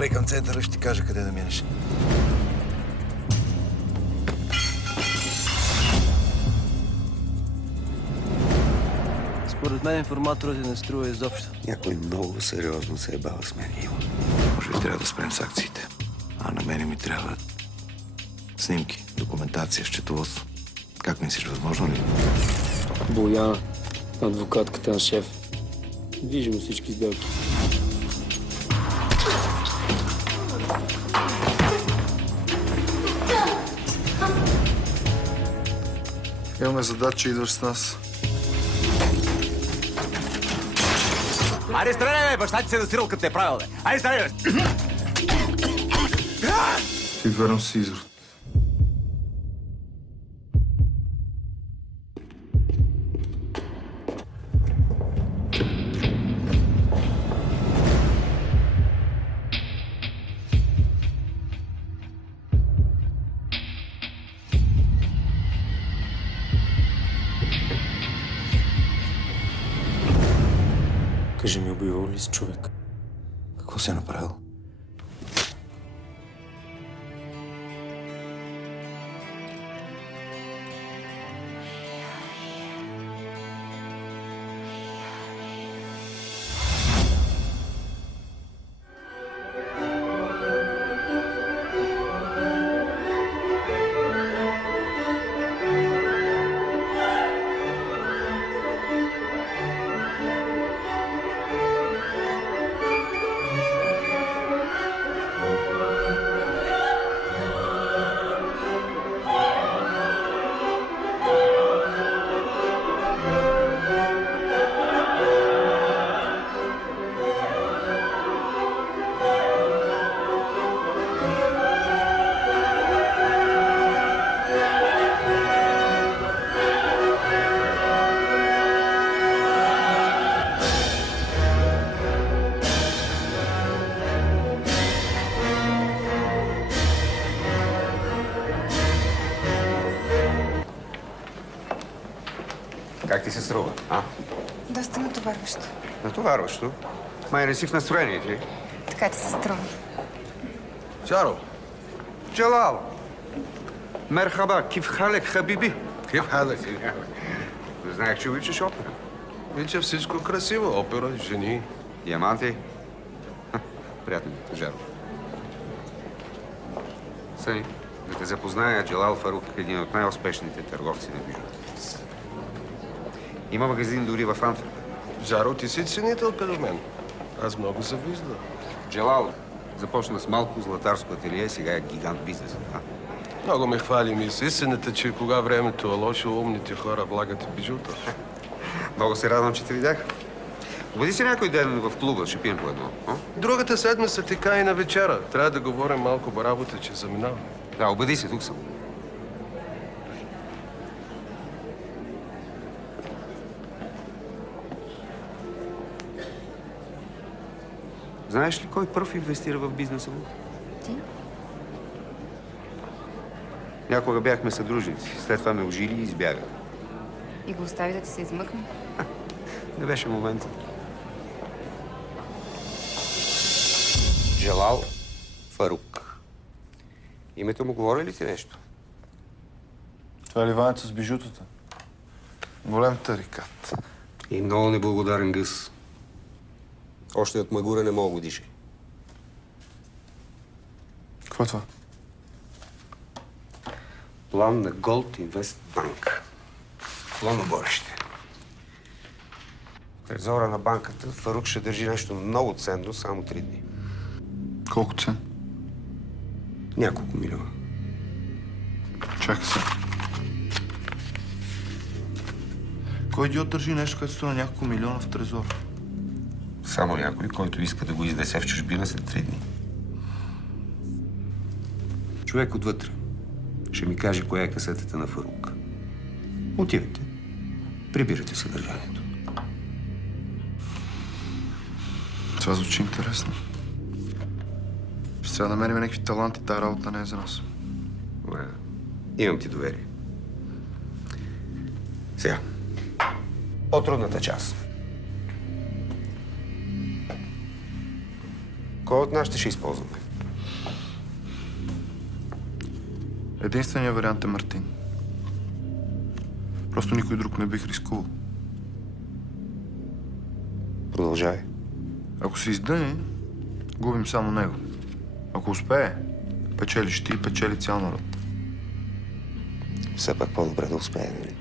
Карай към центъра, ще ти кажа къде да минеш. Според мен информаторът не струва изобщо. Някой много сериозно се е бава с мен, Иво. Може би трябва да спрем с акциите. А на мене ми трябват снимки, документация, счетоводство. Как мислиш, възможно ли? Бояна, адвокатката на шеф. Виждаме всички сделки. Имаме задача, идваш с нас. Айде, стреляй, бе! Баща ти се е насирал, като те е правил, бе! Айде, стреляй, бе! Ти верно си изрод. Кажи ми, убивал ли си човек? Какво си е направил? Как ти се струва, а? Доста натоварващо. Натоварващо? Май не си в настроение, ти? Така ти се струва. Джаро, Джалал! Мерхаба, киф халек, хабиби. кип халек. Не знаех, че обичаш опера. Вича всичко красиво. Опера, жени. Диаманти. Приятно ми, Жаро. Сани, да те запозная, Джалал Фарук е един от най-успешните търговци на бижута. Има магазин дори в Антверпен. Жаро, ти си ценител като мен. Аз много завиждам. Джалал започна с малко златарско ателие, сега е гигант бизнес. Много ме хвали мис. Истината, че кога времето е лошо, умните хора влагат в бижута. Много се радвам, че те видях. Бъди си някой ден в клуба, ще пием по едно. А? Другата седмица така и на вечера. Трябва да говорим малко по работа, че заминавам. Да, убеди се, тук съм. Знаеш ли кой пръв инвестира в бизнеса му? Ти? Някога бяхме съдружници. След това ме ожили и избяга. И го остави да ти се измъкне? Не беше момента. Джалал Фарук. Името му говори ли ти нещо? Това е ливането с бижутата. Голем тарикат. И много неблагодарен гъс. Още от магура не мога го диша. Какво е това? План на Gold Invest Bank. План борище. В трезора на банката Фарук ще държи нещо много ценно само 3 дни. Колко цен? Няколко милиона. Чакай се. Кой идиот държи нещо, което струва няколко милиона в трезор? Само някой, който иска да го изнесе в чужбина след 3 дни. Човек отвътре ще ми каже коя е касетата на Фарук. Отивайте. Прибирате съдържанието. Това звучи интересно. Ще трябва да намерим някакви таланти, тая работа не е за нас. Добре. Имам ти доверие. Сега. По-трудната част. Кой от нашите ще използваме? Единственият вариант е Мартин. Просто никой друг не бих рискувал. Продължавай. Ако се издъни, губим само него. Ако успее, печелиш ти и печели цял народ. Все пак по-добре да успее, нали?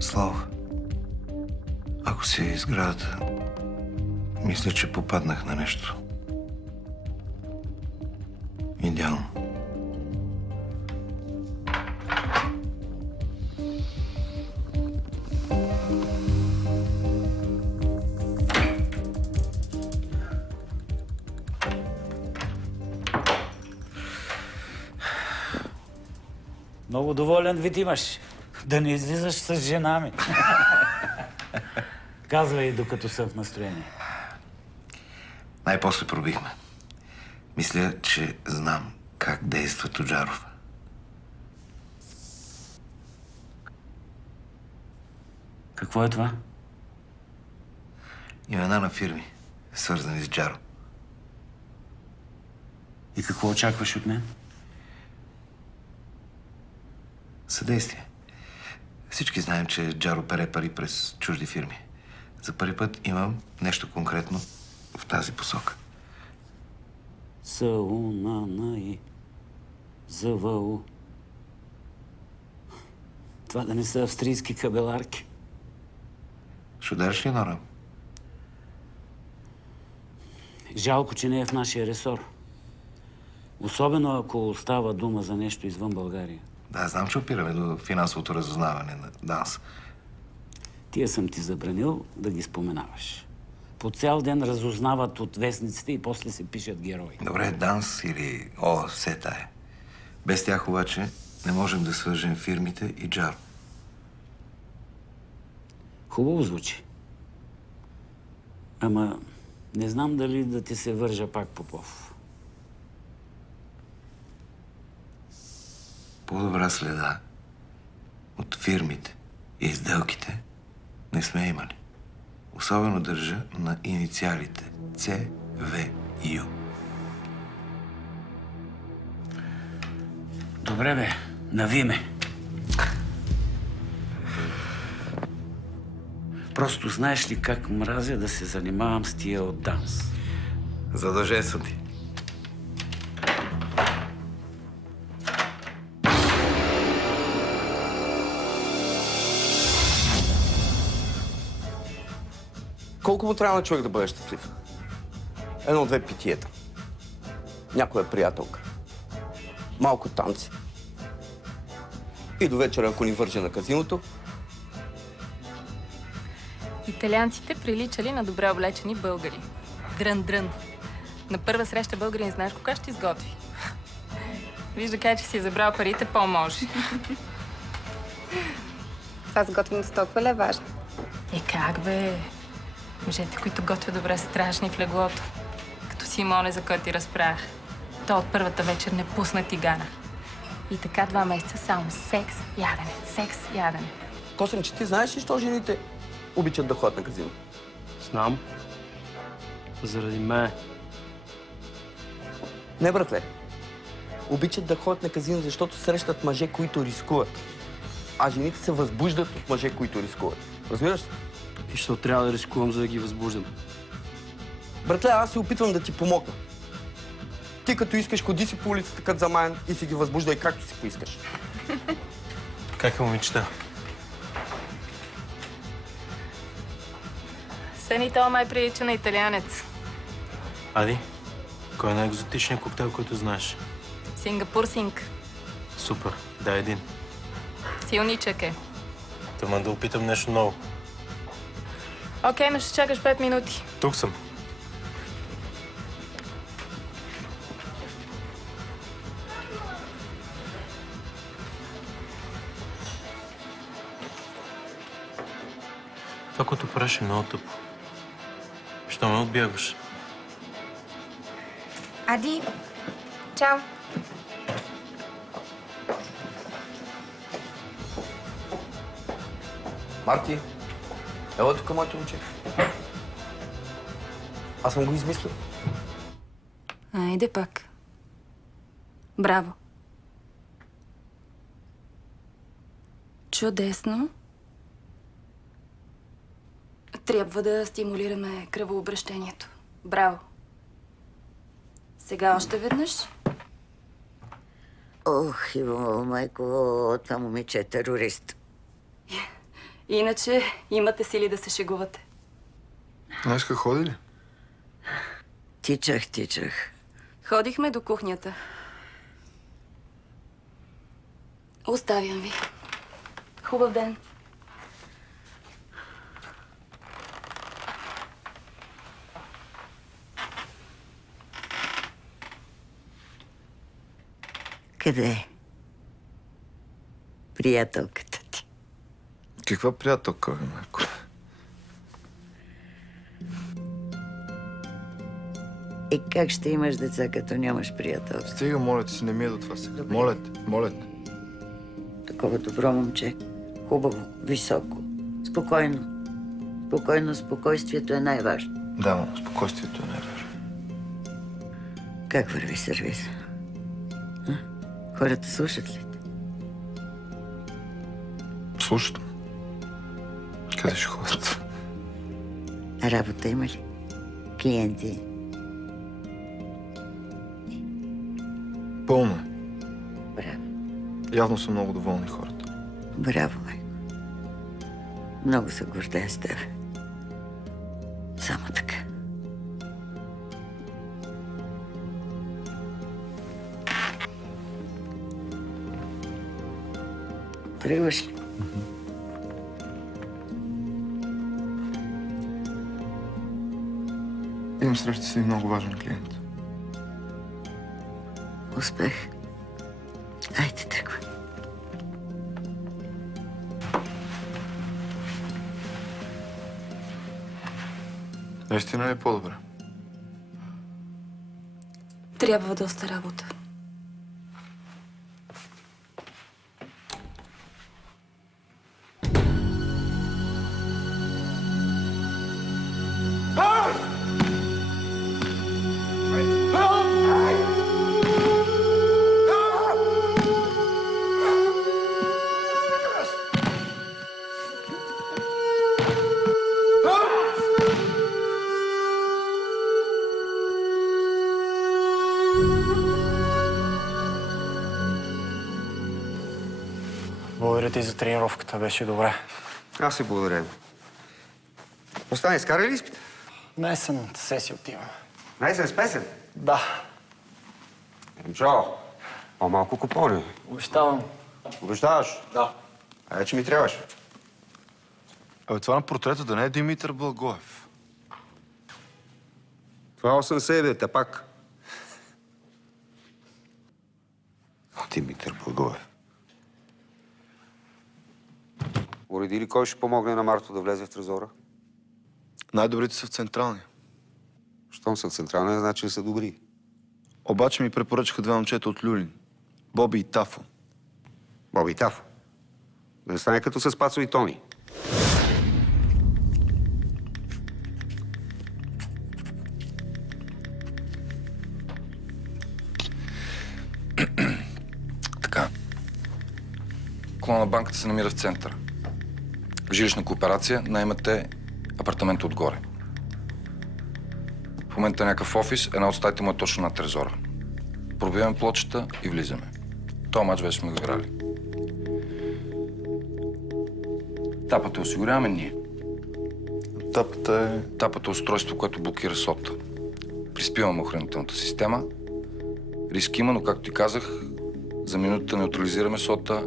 Слава, ако си изградата, мисля, че попаднах на нещо. Идеално. Много доволен вид имаш. Да не излизаш с жена ми. Казвай, докато съм в настроение. Най-после пробихме. Мисля, че знам как действа Тоджаров. Какво е това? Имена на фирми, свързани с Джаро. И какво очакваш от мен? Съдействие. Всички знаем, че Джаро пере пари през чужди фирми. За първи път имам нещо конкретно в тази посока. С-У-На-На-И. З-В-У. Това да не са австрийски кабеларки. Ще удариш ли Нора? Жалко, че не е в нашия ресор. Особено ако става дума за нещо извън България. Да, знам, че опираме до финансовото разузнаване на ДАНС. Тия съм ти забранил да ги споменаваш. По цял ден разузнават от вестниците и после се пишат герои. Добре, ДАНС или ОЛАФ, все тая. Без тях обаче не можем да свържем фирмите и Джаро. Хубаво звучи. Ама не знам дали да ти се вържа пак Попов. По-добра следа от фирмите и сделките не сме имали. Особено държа на инициалите Ц, В, Ю. Добре, бе. Нави ме. Просто знаеш ли как мразя да се занимавам с тия от ДАНС? Задължен съм ти. Колко му трябва на човек да бъде щастлив? Едно-две питиета. Някоя приятелка. Малко танци. И до вечера, ако ни върже на казиното. Италианците приличали на добре облечени българи. Дрън-дрън. На първа среща българин знаеш кога ще изготви. Вижда как, че си забрал парите, по-може. Това с готвеното толкова ли е важно? Как бе? Мъжете, които готвят добре, са страшни в леглото. Като Симоне, за който ти разправях. Той от първата вечер не пусна тигана. И така 2 месеца само секс, ядене, секс, ядене. Косъм, че ти знаеш ли, що жените обичат да ходят на казино? Знам. Заради мен. Не, братле. Обичат да ходят на казино, защото срещат мъже, които рискуват. а жените се възбуждат от мъже, които рискуват. Разбираш ли? И що трябва да рискувам, за да ги възбуждам? Братле, аз се опитвам да ти помогна. Ти като искаш, ходи си по улицата като замаян и си ги възбуждай както си поискаш. Как е, момичета? Сени, това май прилича на италианец. Ади, кой е най-екзотичният коктейл, който знаеш? Сингапурсинг. Супер, дай един. Силничък е. Тъмън да опитам нещо ново. Окей, но ще чакаш 5 минути. Тук съм. Това, което правиш, е много тъпо. Що ме отбягваш? Ади, чао. Марти, ела тук, моето момче. Аз съм го измислил. Айде пак. Браво. Чудесно. Трябва да стимулираме кръвообращението. Браво. Сега още веднъж. Ох, Иво, майко, това момиче е терорист. Иначе имате сили да се шегувате. Днеска ходи ли? Тичах. Ходихме до кухнята. Оставям ви. Хубав ден. Къде е? Приятелката ти. Каква приятелка, бе, майко? И как ще имаш деца, като нямаш приятел? Стига, моля ти се, не ми е до това сега. Моля те. Такова добро момче. Хубаво, високо, спокойно. Спокойствието е най-важно. Да, но спокойствието е най-важно. Как върви сервиза? Хората слушат ли? Слушат. Къде ще ходят? Работа има ли? Клиенти? Пълно е. Браво. Явно са много доволни хората. Браво, майко. Много се гордея с теб. Само така. Тръгваш ли? Имам среща с един много важен клиент. Успех. Айде, тръгвай. Наистина ли е по-добре? Трябва доста работа. Благодаря ти за тренировката. Беше добре. Аз си благодаря. Остане, изкара ли изпита? Днесената сесия отивам. Най-сен с песен? Да. Ничо. По-малко купони. Обещавам. Обещаваш? Да. Айде, че ми трябваше. Абе, това на портрета да не е Димитър Благоев. Това 80-те, пак. Димитър Благоев. Уреди ли кой ще помогне на Марто да влезе в трезора? Най-добрите са в Централния. Щом са в Централния, значи са добри. Обаче ми препоръчаха две момчета от Люлин. Боби и Тафо. Боби и Тафо. Да не стане като с Пацо и Тони. Така. клона на банката се намира в центъра. В жилищна кооперация наемате апартамент отгоре. В момента е някакъв офис, една от стаите му е точно над трезора. Пробиваме плочата и влизаме. Това мач вече сме го играли. Тапата осигуряваме ние. Тапата е устройство, което блокира сота. Приспиваме охранителната система. Риск има, но както ти казах, за минута неутрализираме сота,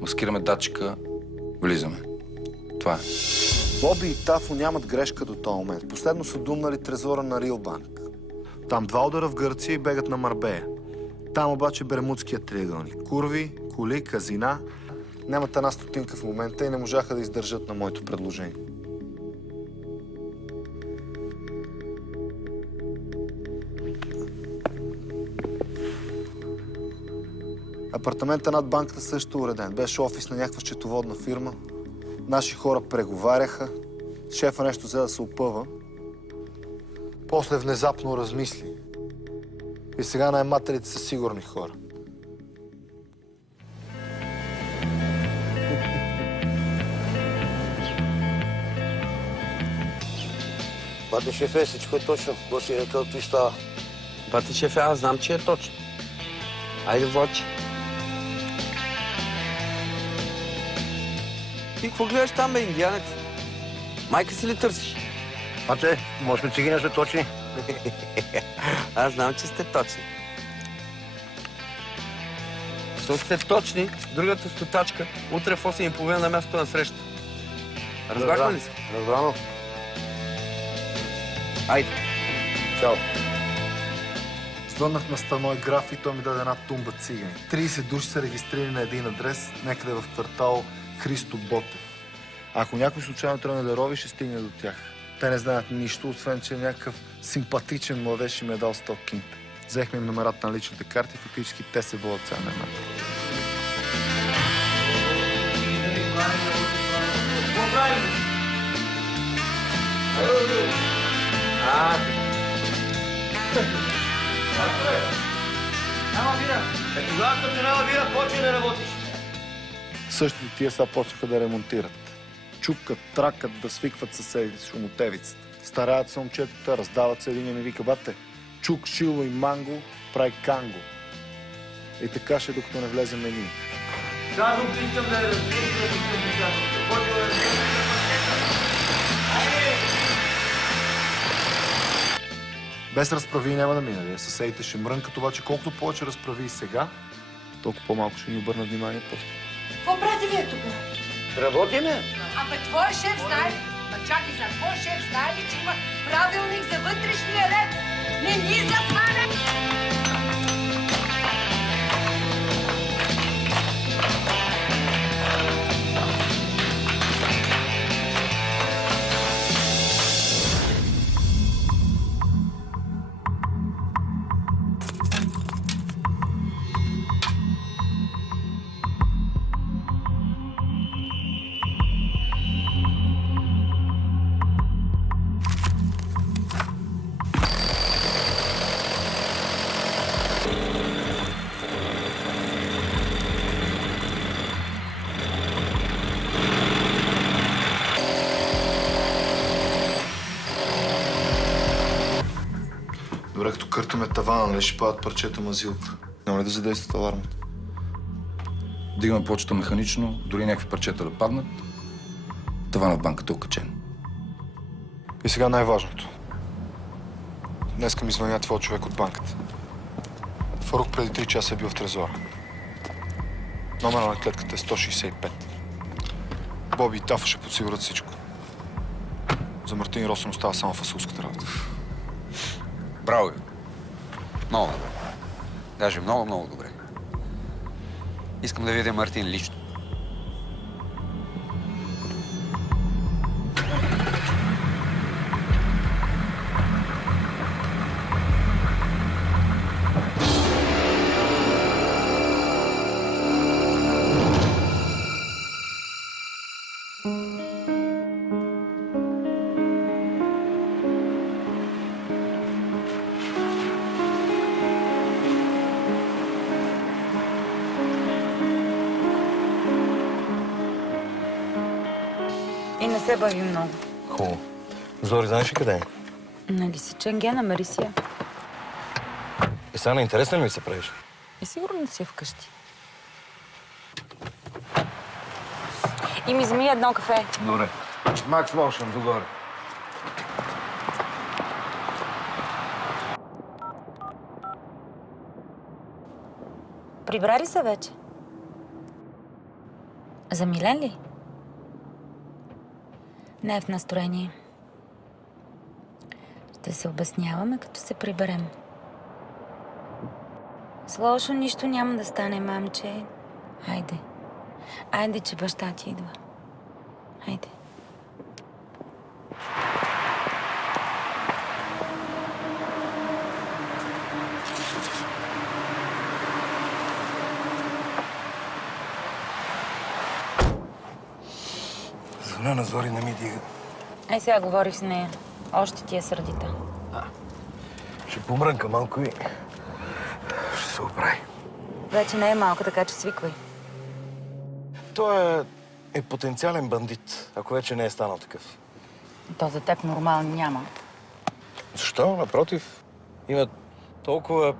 маскираме датчика, влизаме. Това е. Боби и Тафо нямат грешка до този момент. Последно са думнали трезора на Рилбанк. Там 2 удара в Гърция и бегат на Марбея. Там обаче Бермудският триъгълник. Курви, коли, казина. Нямат една стотинка в момента и не можаха да издържат на моето предложение. Апартаментът над банката също уреден. Беше офис на някаква счетоводна фирма. Наши хора преговаряха. Шефа нещо взе да се опъва. После внезапно размисли. И сега наемателите са сигурни хора. Бате шефе, всичко е точно. Какво си рекал, ти става? Бате шефе, аз знам, че е точно. Айде, Влачи. Ти какво гледаш там, бе, индианец? Майка си ли търсиш? Бате, може би цигани са точни. Аз знам, че сте точни. Защото сте точни, другата стотачка, утре в 8:30 на мястото на среща. Разбрахме ли се? Разбрано. Айде. Чао. Звъннах на Станой граф и той ми даде една тумба цигани. 30 души са регистрирани на един адрес, някъде в квартал Христо Ботев. Ако някой случайно тръгне да рови, ще стигне до тях. Те не знаят нищо, освен че някакъв симпатичен младеж им е дал 100 кинта. Взехме им номерата на личните карти, фактически те се водят сега на мен. Тогава като няма бира, почва да работиш. Същите тия сега почнаха да ремонтират. Чукат, тракат, да свикват съседите с шумотевицата. Стараят се момчетата, раздават се, един ми вика, бате, чук, шило и манго прави канго. И така ще докато не влезем ние. Казвам, че искам да разбираш, да искам нещата. Почва да разбираш. Без разправи няма да мине. Съседите ще мрънкат, обаче колкото повече разправи и сега, толкова по-малко ще ни обърна внимание после. Какво правите вие тук? Работиме. Абе, твой шеф знае ли? Чакай сега, твой шеф знае ли, че има правилник за вътрешния ред? Не ни затваря! Добре, като къртаме тавана, нали ще падат парчета мазилка? Няма ли да задействат алармата? Дигаме плочата механично, дори някакви парчета да паднат. Тавана в банката е окачен. И сега най-важното. Днеска ми звъня твой човек от банката. Фарук преди 3 часа е бил в трезора. Номера на клетката е 165. Боби и Тафа ще подсигурят всичко. За Мартин Росен остава само фасулската работа. Браво, много добре. Даже много, много добре. Искам да видя Мартин лично. И не се бави много. Хубаво. Зори, знаеш ли къде е? Нали си Ченге, намери си я. И сега на интересна ли ми се правиш? И сигурно си е вкъщи. И ми вземи едно кафе. Добре. Макс Лошън, догоре. Прибра ли се вече? За Милен ли? Не е в настроение. Ще се обясняваме, като се приберем. С Лошо нищо няма да стане, мамче. Хайде. Айде, че баща ти идва. Хайде. Звъна на Зори не ми дига. Ай сега говорих с нея. Още ти е сърдита. Ще помрънка малко и ще се оправи. Вече не е малко, така че свиквай. Той е потенциален бандит, ако вече не е станал такъв. То за теб нормални няма. Защо? Напротив, има толкова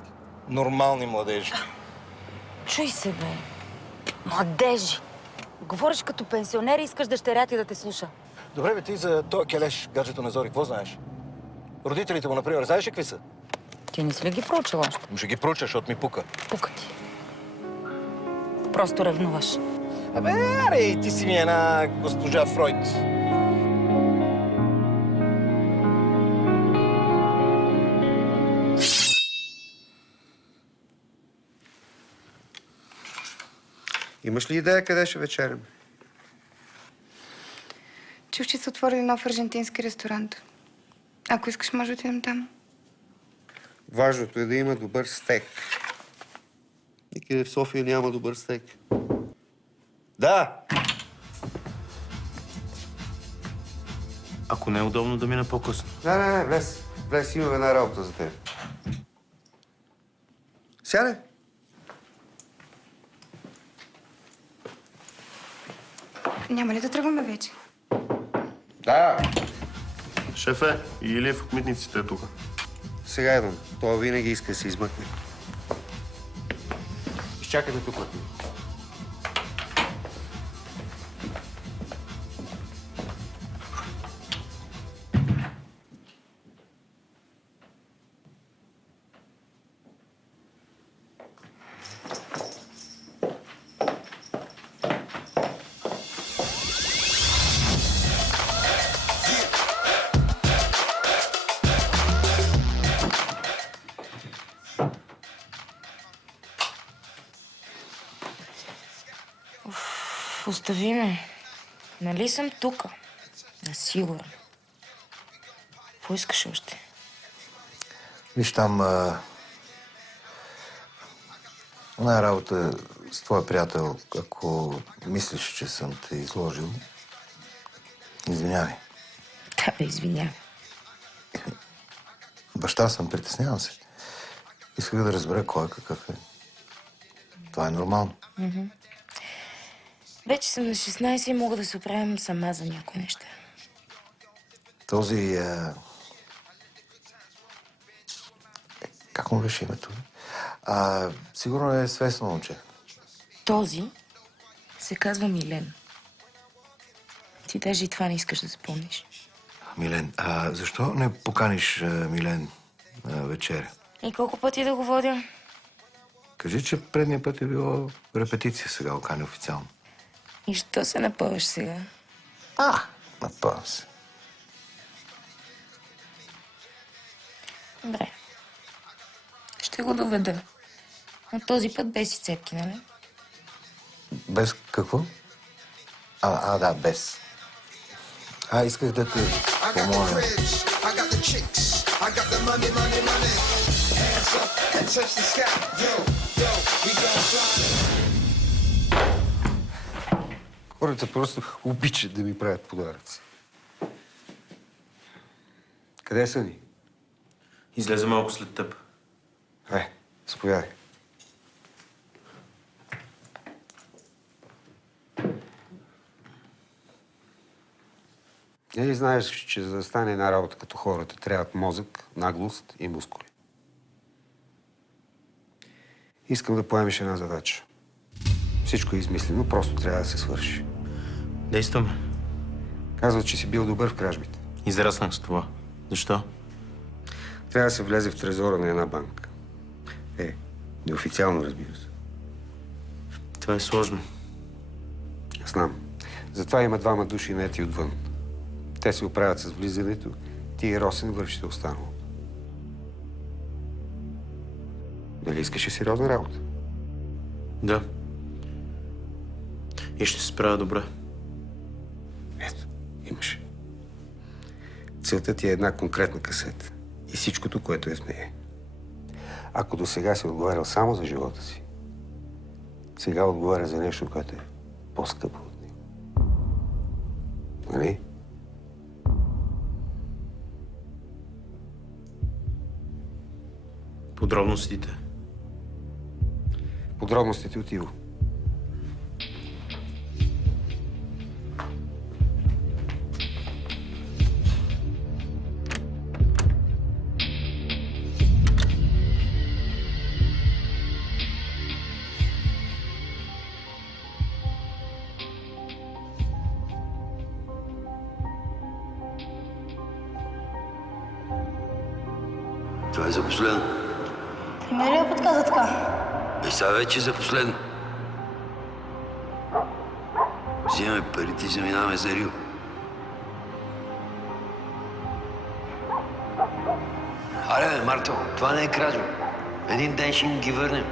нормални младежи. Чуй се, бе. Младежи. Говориш като пенсионер и искаш дъщеря ти да те слуша. Добре, бе, ти за този келеш, гаджето на Зори, какво знаеш? Родителите му, например, знаеш ли какви са? Ти не си ли ги проучила още? Ще ги проуча, защото ми пука. Пука ти. Просто ревнуваш. Абе, аре, ти си ми една госпожа Фройд. Имаш ли идея къде ще вечеряме? Чух, че са отворили нов аржентински ресторант. Ако искаш, може да отидем там. Важното е да има добър стейк. Никъде в София няма добър стейк. Да! Ако не е удобно да мина по-късно. Не, влез. Влез, имам една работа за теб. Сядай. Няма ли да тръгваме вече? Да. Шефе, и Илиев от митниците е тук. Сега идвам. Той винаги иска да се измъкне. Изчакайте тук. Остави ме. Нали съм тука? Сигурно. Какво искаш още? Виж там, една работа с твоя приятел, ако мислиш, че съм те изложил, извинявай. Да, бе, извинявай. Баща съм, притеснявам се. Исках да разбера кой какъв е. Това е нормално. Вече съм на 16 и мога да се оправям сама за някои неща. Този... Как му беше името? Сигурно е свестно момче. Този се казва Милен. Ти даже и това не искаш да запомниш. Милен, защо не поканиш Милен на вечеря? И колко пъти да го водя? Кажи, че предния път е било репетиция, сега окани официално. И що се напъваш сега? Напъвам се. Добре. Ще го доведа. Но този път без и цепки, нали? Без какво? Да, без. Исках да те помоля. Хората просто обичат да ми правят подаръци. Къде са ни? Излезе малко след теб. Заповядай. Нали знаеш, че за да стане една работа като хората, трябват мозък, наглост и мускули. Искам да поемеш една задача. Всичко е измислено, просто трябва да се свърши. Действаме. Казват, че си бил добър в кражбите. Израснах с това. Защо? Трябва да се влезе в трезора на една банка. Неофициално, разбира се. Това е сложно. Знам. Затова има двама души наети отвън. Те се оправят с влизането, ти и Росен вършите останало. Дали искаш и сериозна работа? Да. И ще се справя добре. Ето, имаш. Целта ти е една конкретна касета и всичкото, което е в нея. Ако до сега си отговарял само за живота си, сега отговаря за нещо, което е по-скъпо от него. Нали? Подробностите. Подробностите от Иво. Това е за последно. И мен ли я подказа така? Сега вече за последно. Взимаме парите и заминаваме за Рио. Аре, бе, Марто, това не е кражба. Един ден ще им ги върнем.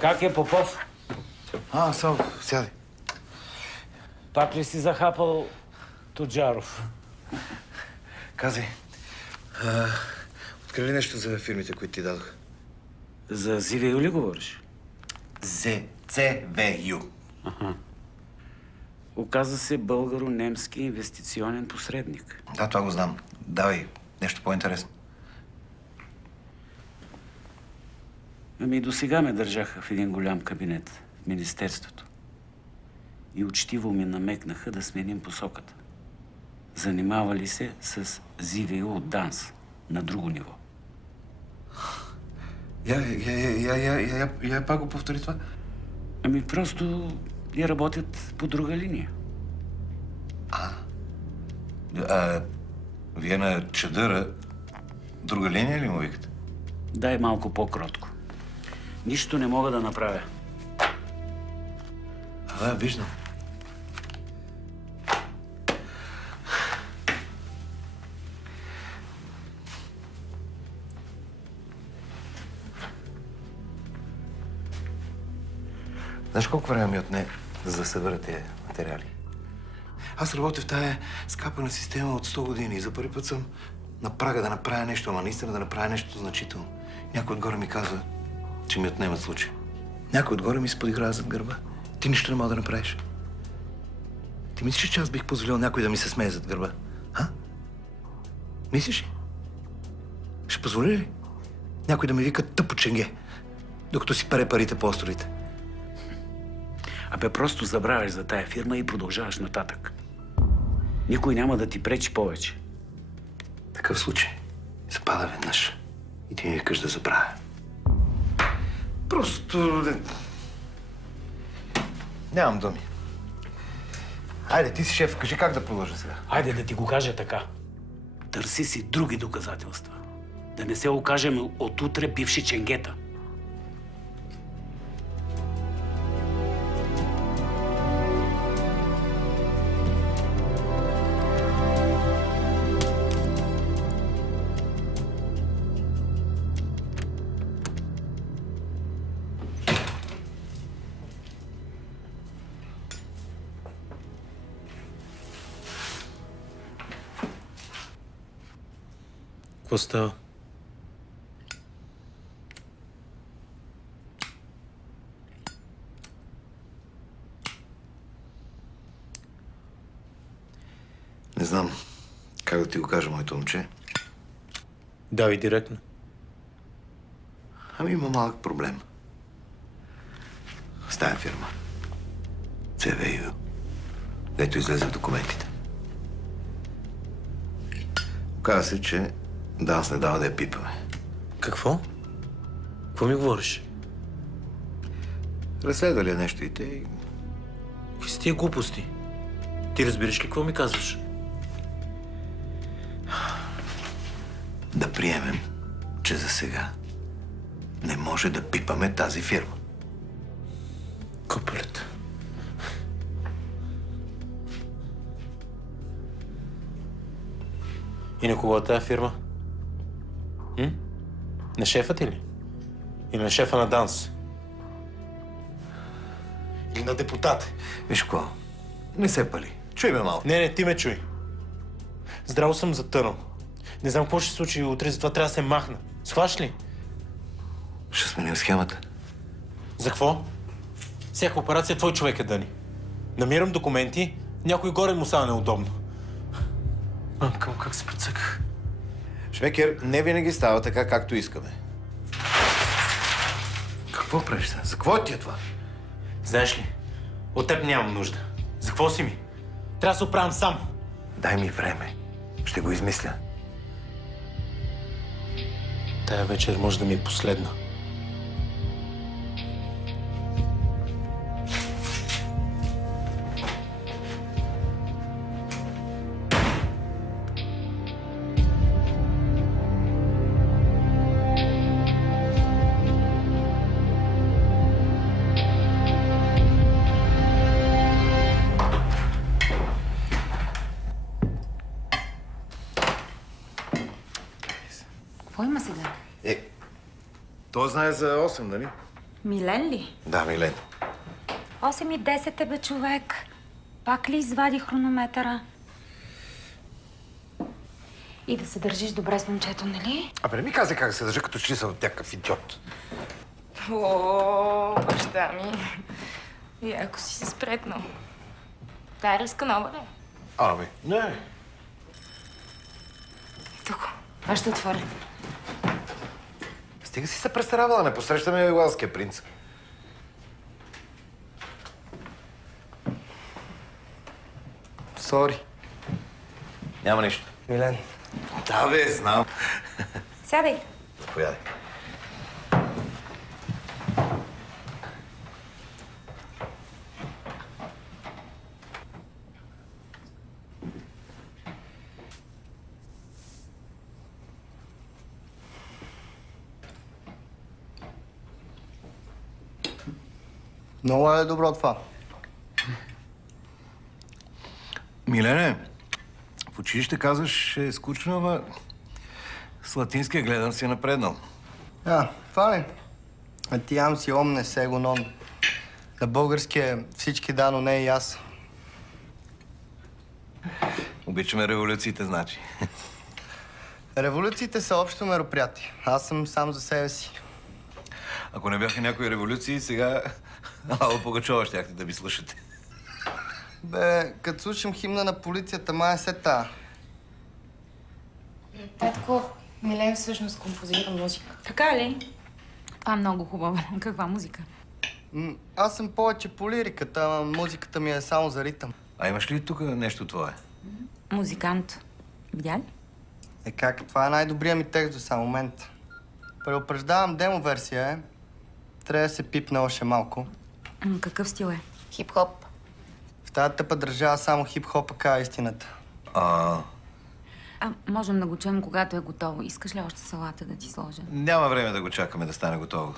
Как е, Попов? Само, сядай. Пак ли си захапал Тоджаров? Казай, откри ли нещо за фирмите, които ти дадох? За ЗВЮ ли говориш? ЗЦВЮ. Оказа се българо-немски инвестиционен посредник. Да, това го знам. Давай нещо по-интересно. Ами до сега ме държаха в един голям кабинет в Министерството. И учтиво ми намекнаха да сменим посоката. Занимавали се с ЗВЮ от ДАНС на друго ниво. Я пак го повтори това. Ами просто я работят по друга линия. Вие на чадъра друга линия ли му викате? Дай малко по-кротко. Нищо не мога да направя. Да, виждам. Знаеш колко време ми отне за да събера тези материали? Аз работя в тая скапана система от 100 години и за първи път съм на прага да направя нещо, ама наистина да направя нещо значително. Някой отгоре ми казва, че ми отнемат случай. Някой отгоре ми се подиграва зад гърба. Ти нищо не мога да направиш. Ти мислиш, че аз бих позволил някой да ми се смее зад гърба? Мислиш ли? Ще позволи ли някой да ми вика тъпо ченге, докато си пере парите по островите? Абе, просто забравяш за тая фирма и продължаваш нататък. Никой няма да ти пречи повече. Такъв случай се пада веднъж и ти ми викаш да забравя. Просто... Нямам думи. Айде, ти си шеф, кажи как да продължа сега. Айде да ти го кажа така. Търси си други доказателства. Да не се окажем от утре бивши ченгета. Какво става? Не знам как да ти го кажа, моето момче. Давай директно. Ами има малък проблем. С тая фирма. CVU. Дето излезе в документите. Оказва се, че ДАНС не дава да я пипаме. Какво? Какво ми говориш? Разследвали нещо и те... Какви са тия глупости? Ти разбираш ли какво ми казваш? Да приемем, че за сега не може да пипаме тази фирма. Копелет. И на кого е тая фирма? На шефа ти ли? Или на шефа на ДАНС? Или на депутат? Виж какво? Не се пали. Чуй ме малко. Не, ти ме чуй. Здраво съм затънал. Не знам какво ще се случи утре, затова трябва да се махна. Схваш ли? Ще сменим схемата. За какво? Всяка операция твой човек е, Дани. Намирам документи, някой горе му става неудобно. Мамка, как се прецъках? Шмекер, не винаги става така, както искаме. Какво правиш? За какво ти е това? Знаеш ли, от теб нямам нужда. За какво си ми? Трябва да се оправям сам. Дай ми време. Ще го измисля. Тая вечер може да ми е последна. Какво има сега? Той знае за 8, нали? Милен ли? Да, Милен. 8:10 бе, човек. Пак ли извади хронометъра? И да се държиш добре с момчето, нали? Абе, не ми казай как се държа, като че съм някакъв идиот. О, баща ми. И ако си се спретнал. Тая ръска нова ли? Ами, не. Тук. Аз ще отворя. Стига си се престаравала, не посрещаме Уелския принц. Сори. Няма нищо. Милен. Да, бе, знам. Сядай. Заповядай. Много е добро това. Милене, в училище казваш, е скучно, ама с латинския гледам си напреднал. Това ли? А ти ам си омне сега нон. На български е всички да, но не и аз. Обичаме революциите, значи. Революциите са общо мероприятие. Аз съм сам за себе си. Ако не бяха някои революции, сега Алла Пугачова щяхте да ми слушате. Бе, като слушам химна на полицията, май се та. Татко, Милен всъщност композира музика. Така ли? Това е много хубаво. Каква музика? Аз съм повече по лириката, ама музиката ми е само за ритъм. А имаш ли тук нещо твое? Музикант. Видя ли? Как? Това е най-добрият ми текст до сам момент. Предупреждавам, демо-версия е. Трябва да се пипне още малко. Какъв стил е? Хип-хоп. В тази тъпа държава само хип-хопа казва истината. Можем да го чуем, когато е готово. Искаш ли още салата да ти сложа? Няма време да го чакаме да стане готово.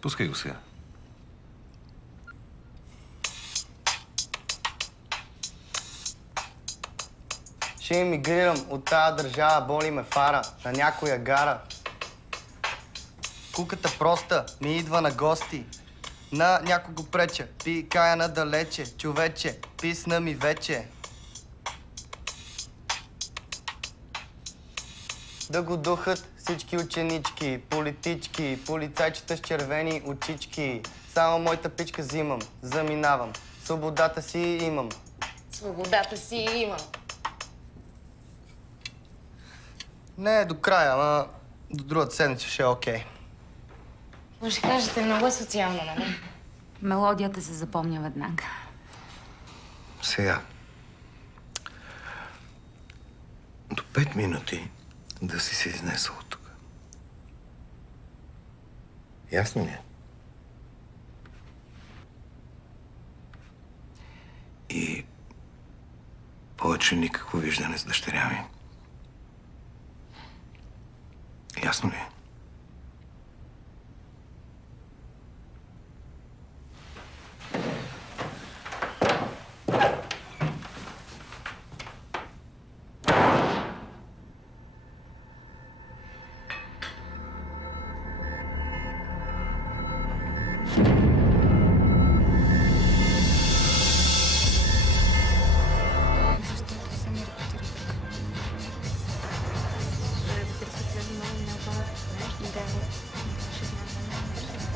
Пускай го сега. Ще емигрирам от тази държава, боли ме фара, на някоя гара. Куката проста ми идва на гости. На някого преча, пи кая надалече, човече, писна ми вече. Да го духат всички ученички, политички, полицайчета с червени очички. Само моята пичка взимам, заминавам. Свободата си имам. Свободата си имам. Не до края, ама до другата седмица ще е окей. Какво ще кажете? Много е социално, нали? Мелодията се запомня веднага. Сега. До 5 минути да си се изнесъл от тук. Ясно ли е? И повече никакво виждане с дъщеря ми. Ясно ли е?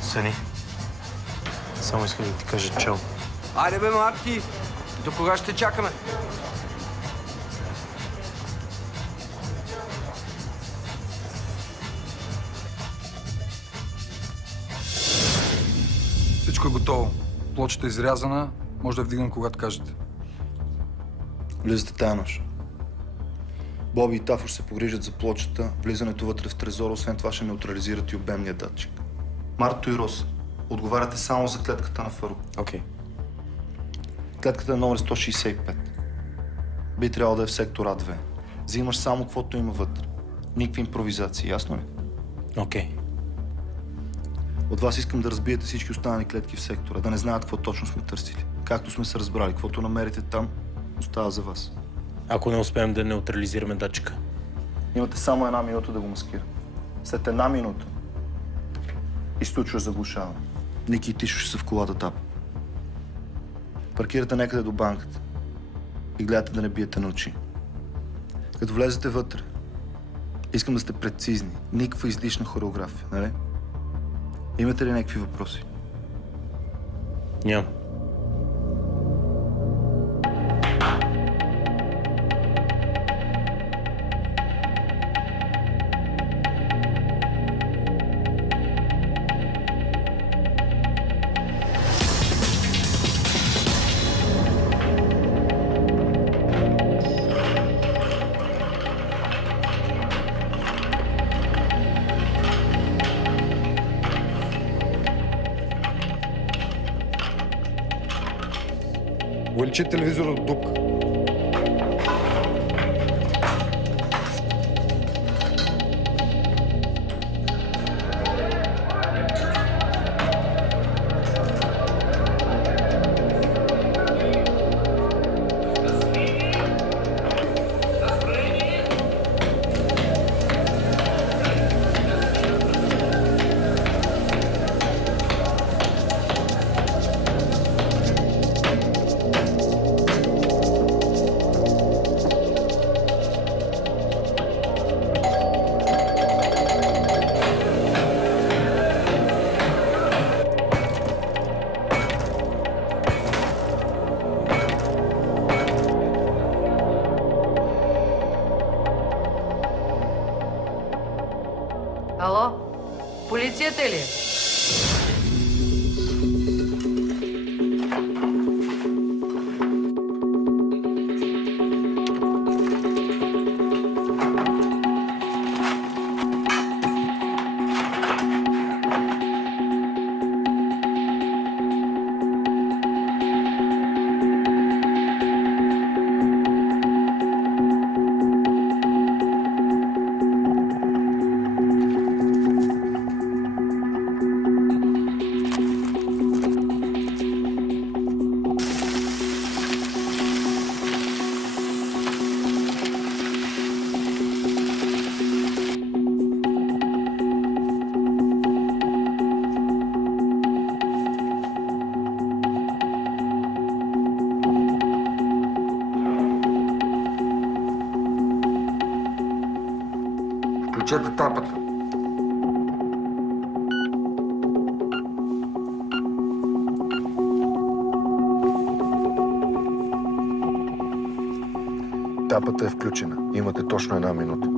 Сани, само исках да ти кажа чао. Айде бе, Марти! До кога ще чакаме? Всичко е готово. Плочата е изрязана. Може да вдигнем когато кажете. Влизате тая нощ. Боби и Тафо ще се погрижат за плочата, влизането вътре в трезора, освен това ще неутрализират и обемния датчик. Марто и Рос, отговаряте само за клетката на Фарук. Окей. Клетката е номер 165. Би трябвало да е в сектор А2. Взимаш само каквото има вътре. Никакви импровизации, ясно ли? Окей. От вас искам да разбиете всички останали клетки в сектора, да не знаят какво точно сме търсили. Както сме се разбрали, каквото намерите там, остава за вас. Ако не успеем да неутрализираме датчика? Имате само 1 минута да го маскира. След 1 минута изключваш заглушаване. Ники и Тишо ще са в колата там. Паркирате някъде до банката и гледате да не биете на очи. Като влезете вътре, искам да сте прецизни. Никаква излишна хореография, нали? Имате ли някакви въпроси? Нямам. Увеличи телевизора до дупка. Ало? Полицията ли е? Кажете тапата. Тапата е включена. Имате точно 1 минута.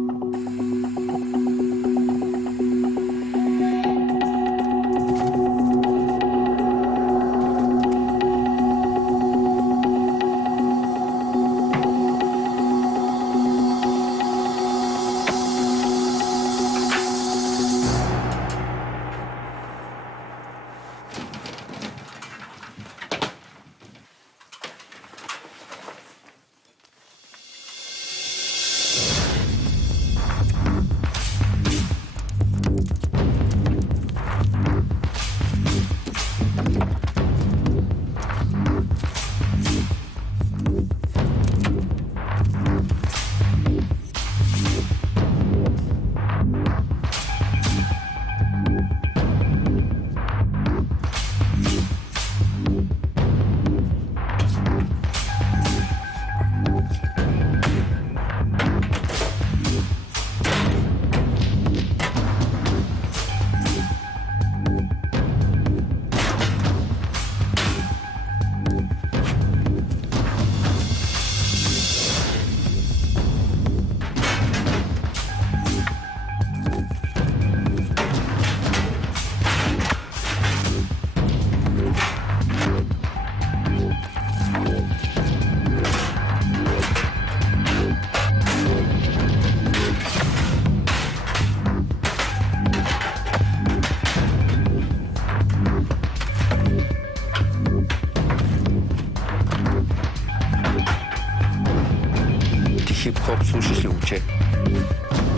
Хип-хоп слушаш ли, момче?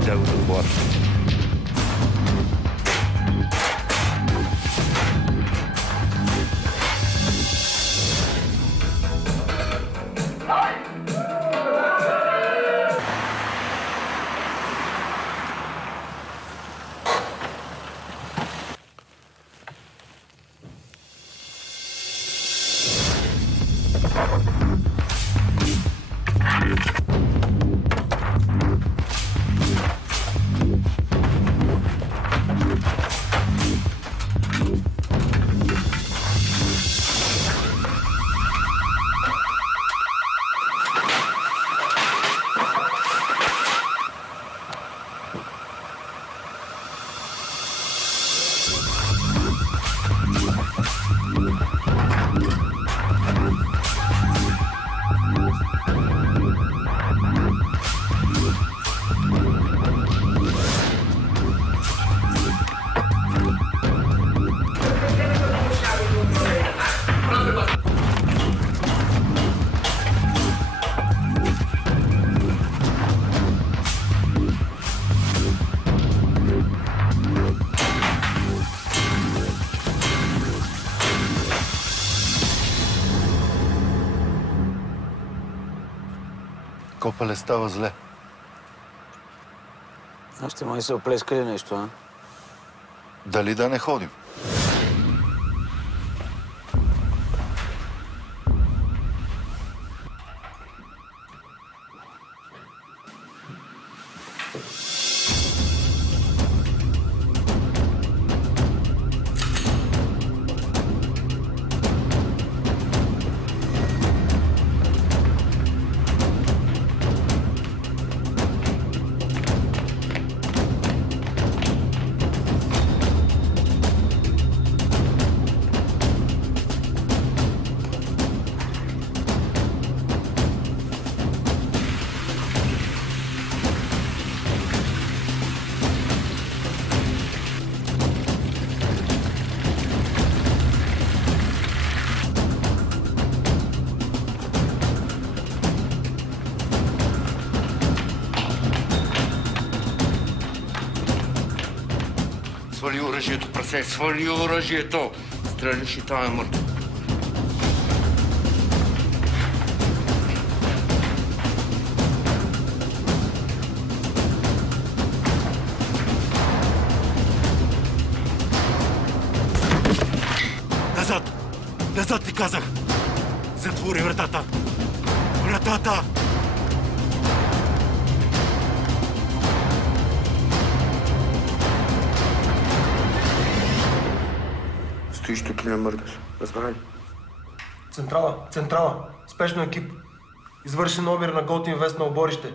Дай го да говоря. Копале, става зле. Още май се оплескали нещо, а? Дали да не ходим? Свали оръжието, прасе! Свали оръжието! Стреляш и там е мъртв. Назад! Назад ти казах! Затвори вратата! Вратата! Стоиш тук и не мърдаш. Разбра ли? Централа. Спешно екип. Извършен обир на Готин Вест на оборище.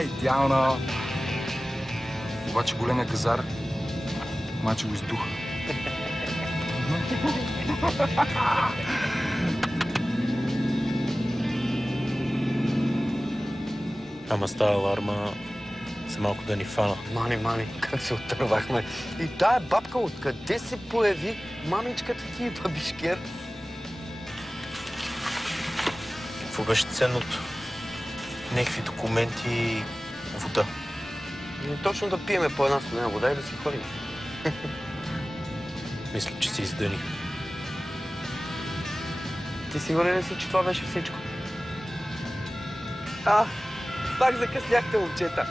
Идеално! Обаче големия газар маче го издуха. Ама с тази аларма за малко да ни фана. Мани, как се отървахме. И тая бабка откъде се появи? Мамичката ти е бабишкер. Какво беше ценното? Някакви документи и вода. Точно да пиеме по една студена вода и да си ходим. Мисля, че се издъни. Ти сигурен ли си, че това беше всичко? Пак закъсняхте, момчета.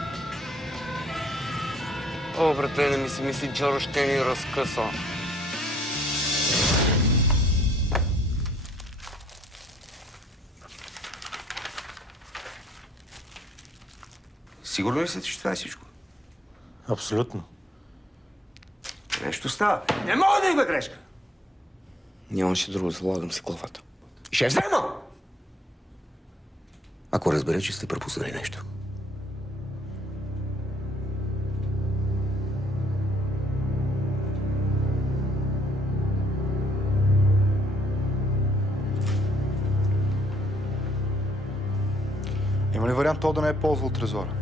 О, братле, не ми си мисли, Джоро ще ни разкъса. Сигурно ли си, че това е всичко? Абсолютно. Нещо става. Не мога да има грешка! Нямаше друго, залагам си главата. Ще взема! Ако разбере, че сте пропуснали нещо. Има ли вариант то да не е ползвал трезора?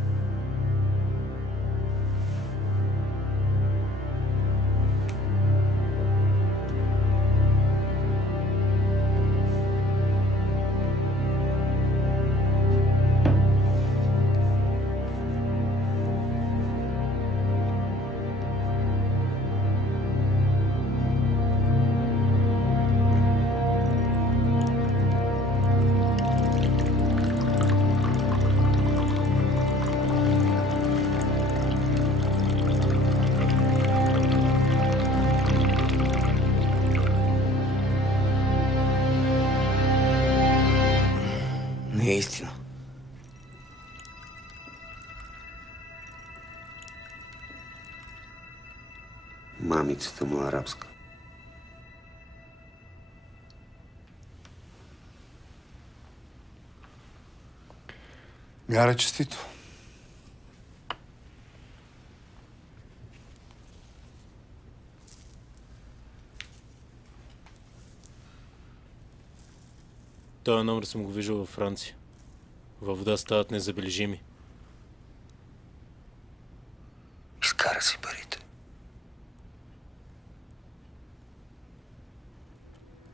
Не е истина. Мамицата му е арабска. Мяре честито. Този номер съм го виждал във Франция. Във вода стават незабележими. Изкара си парите.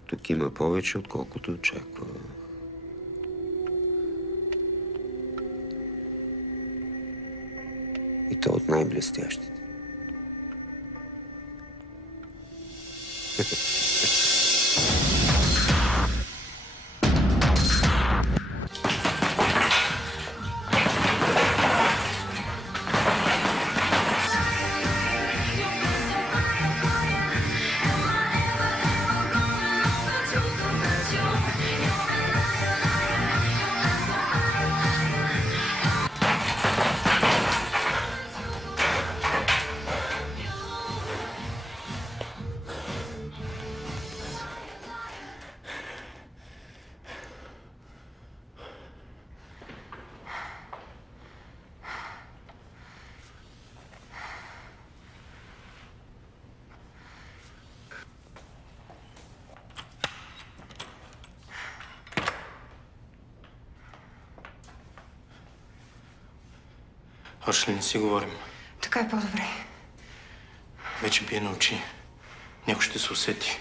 Тук има повече, отколкото очаква. И то от най-блестящите. Още ли не си говорим? Така е по-добре. Вече бие на очи. Някой ще се усети.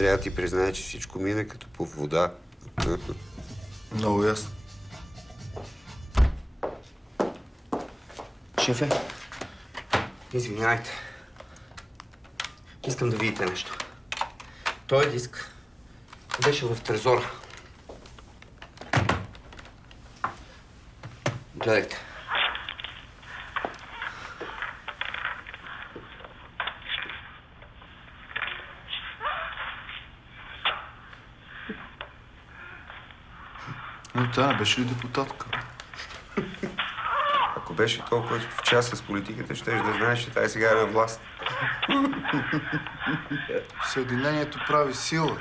трябва да ти признае, че всичко мина като по вода. Много ясно. Шефе, извинявайте. Искам да видите нещо. Той диск беше в трезора. Гледайте. Но тя не беше ли депутатка? Ако беше толкова в час с политиката, ще да знаеш, че тази сега е на власт. Съединението прави сила.